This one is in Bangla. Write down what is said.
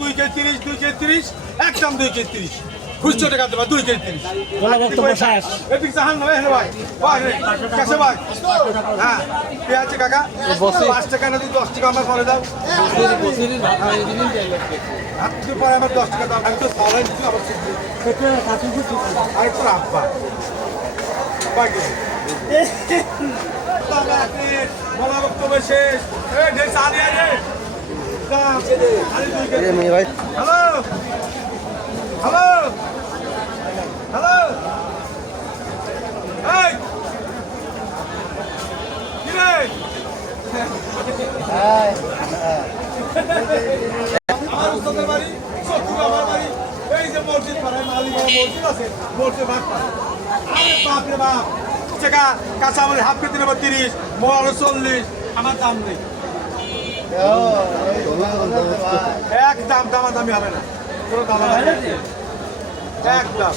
2 কেজি 30, 2 কেজি 30, একদম 2 কেজি 30। খুচরো টাকা দেবা 2 কেজি 30। এদিক চাহান নয় হ্যাঁ ভাই। ভাই কেসে ভাই? হ্যাঁ, কে আছে কাকা? 5 টাকা না 10 টাকা আমার পরে দাও। আপনি পরে আমার 10 টাকা দাও। আমি তো সরাই দিচ্ছি আবার আরেকটু রাখবা। বাকি বলা বক্তব্য শেষ। ঢের চা নিয়ে আয় রে। ভাই হ্যালো হ্যালো হ্যালো এই কি রে আমার উস্তাদের বাড়ি সত্যি আমার বাড়ি এই যে মসজিদ পাড়ায় মালিকা মসজিদ আছে মসজিদ ভাগ পাড়া আরে বাপ রে বাপ টাকা কাঁচা আমলে হাফ কেজি নেবো 30 মোড় 40 আমার দাম নেই একদম দামাদামি হবে না কোনো দামাদামি একদম